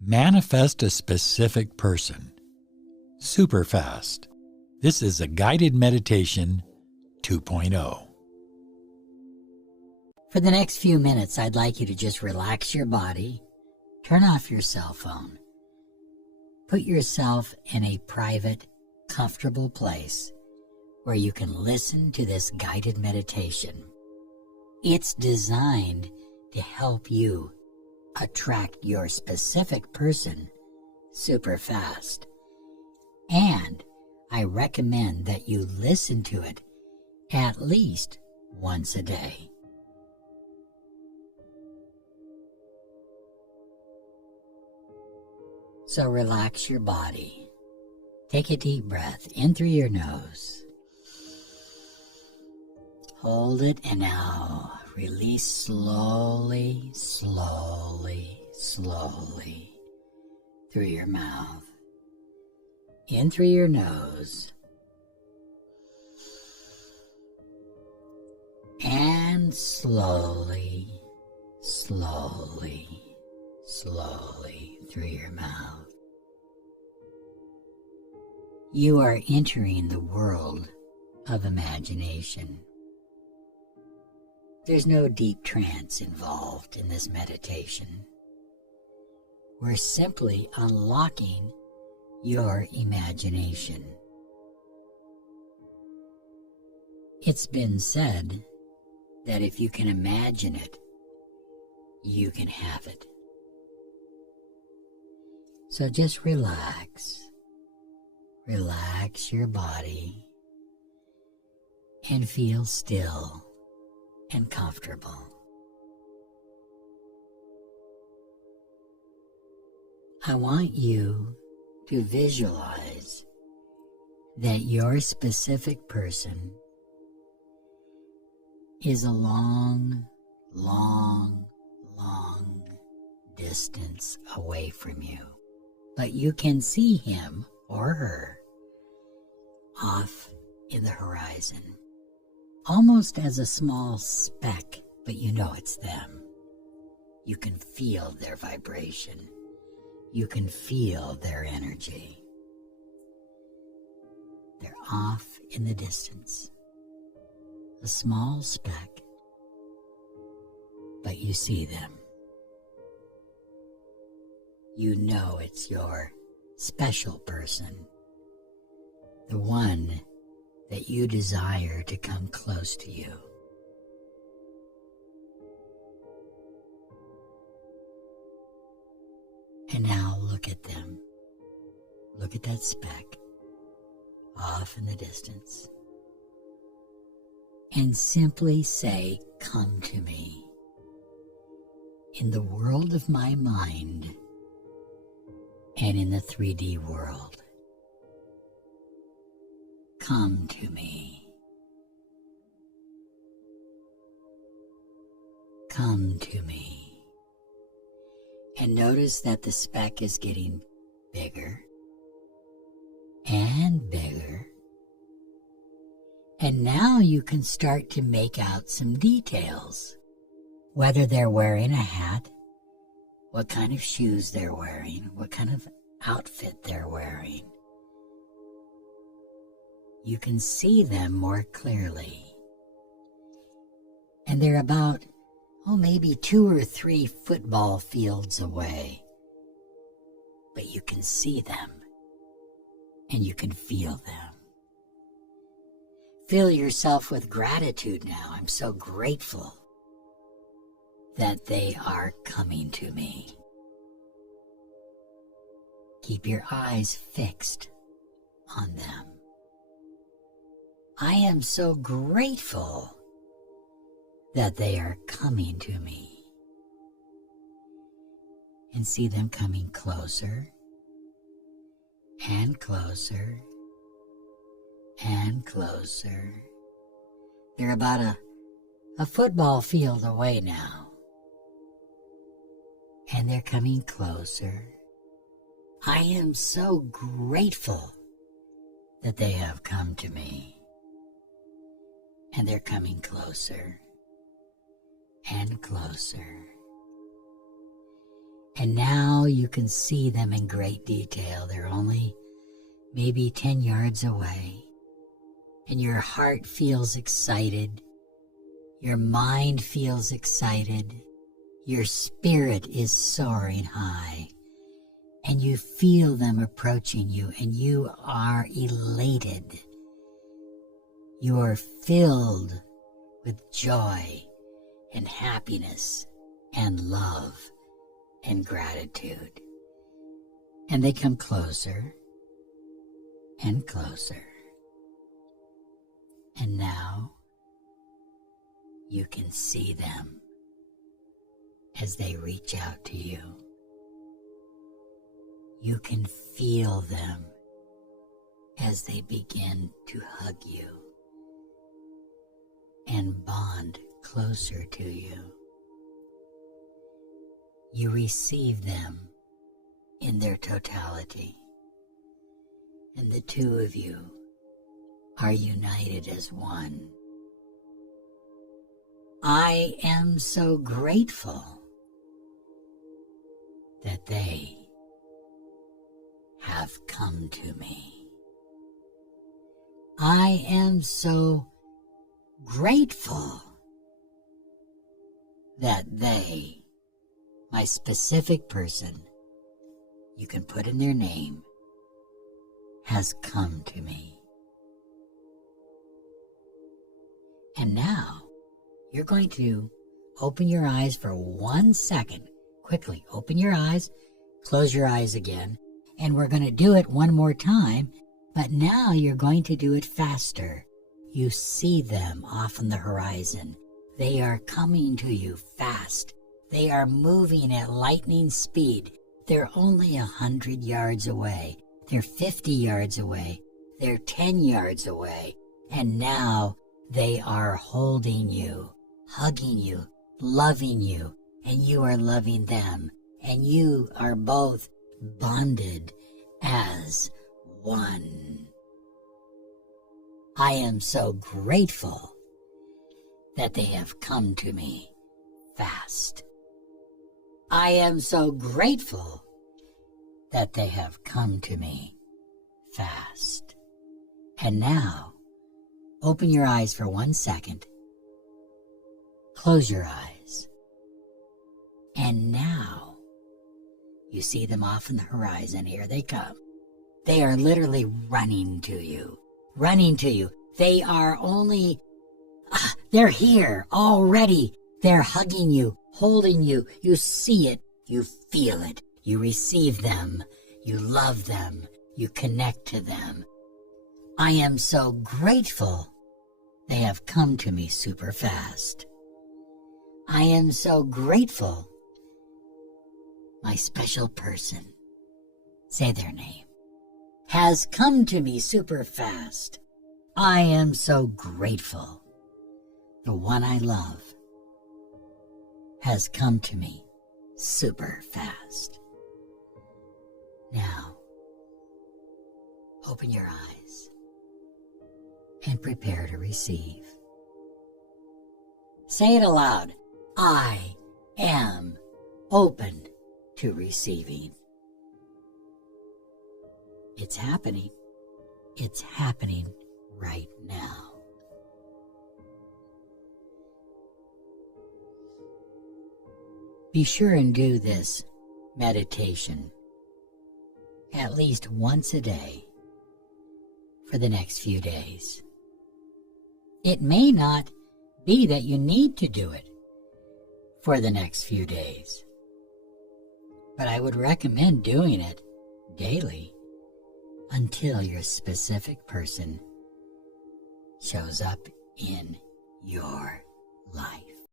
Manifest a specific person. Super fast. This is a guided meditation 2.0. For the next few minutes, I'd like you to just relax your body, turn off your cell phone, put yourself in a private, comfortable place where you can listen to this guided meditation. It's designed to help you attract your specific person super fast. And I recommend that you listen to it at least once a day. So relax your body. Take a deep breath in through your nose. Hold it and now release slowly, slowly, slowly through your mouth. In through your nose. And slowly, slowly, slowly through your mouth. You are entering the world of imagination. There's no deep trance involved in this meditation. We're simply unlocking your imagination. It's been said that if you can imagine it, you can have it. So just relax. Relax your body and feel still and comfortable. I want you to visualize that your specific person is a long, long, long distance away from you. But you can see him or her off in the horizon, almost as a small speck, but you know it's them. You can feel their vibration. You can feel their energy. They're off in the distance, a small speck, but you see them. You know it's your special person, the one that you desire to come close to you. And now look at them. Look at that speck off in the distance. And simply say, "Come to me." In the world of my mind and in the 3D world. Come to me. Come to me. And notice that the speck is getting bigger and bigger. And now you can start to make out some details. Whether they're wearing a hat, what kind of shoes they're wearing, what kind of outfit they're wearing. You can see them more clearly. And they're about, maybe 2 or 3 football fields away. But you can see them, and you can feel them. Fill yourself with gratitude now. I'm so grateful that they are coming to me. Keep your eyes fixed on them. I am so grateful that they are coming to me. And see them coming closer and closer and closer. They're about a football field away now. And they're coming closer. I am so grateful that they have come to me. And they're coming closer and closer. And now you can see them in great detail. They're only maybe 10 yards away. And your heart feels excited. Your mind feels excited. Your spirit is soaring high. And you feel them approaching you, and you are elated. You are filled with joy and happiness and love and gratitude. And they come closer and closer. And now you can see them as they reach out to you. You can feel them as they begin to hug you and bond closer to you. You receive them in their totality, and the two of you are united as one. I am so grateful that they have come to me. I am so grateful that they, my specific person, you can put in their name, has come to me. And now, you're going to open your eyes for 1 second. Quickly, open your eyes, close your eyes again, and we're going to do it one more time, but now you're going to do it faster. You see them off on the horizon. They are coming to you fast. They are moving at lightning speed. They're only 100 yards away. They're 50 yards away. They're 10 yards away. And now they are holding you, hugging you, loving you, and you are loving them. And you are both bonded as one. I am so grateful that they have come to me fast. I am so grateful that they have come to me fast. And now, open your eyes for 1 second. Close your eyes. And now, you see them off on the horizon. Here they come. They are literally running to you. Running to you. They are only... they're here already. They're hugging you, holding you. You see it. You feel it. You receive them. You love them. You connect to them. I am so grateful they have come to me super fast. I am so grateful my special person, say their name, has come to me super fast. I am so grateful the one I love has come to me super fast. Now, open your eyes and prepare to receive. Say it aloud. I am open to receiving. It's happening. It's happening right now. Be sure and do this meditation at least once a day for the next few days. It may not be that you need to do it for the next few days, but I would recommend doing it daily until your specific person shows up in your life.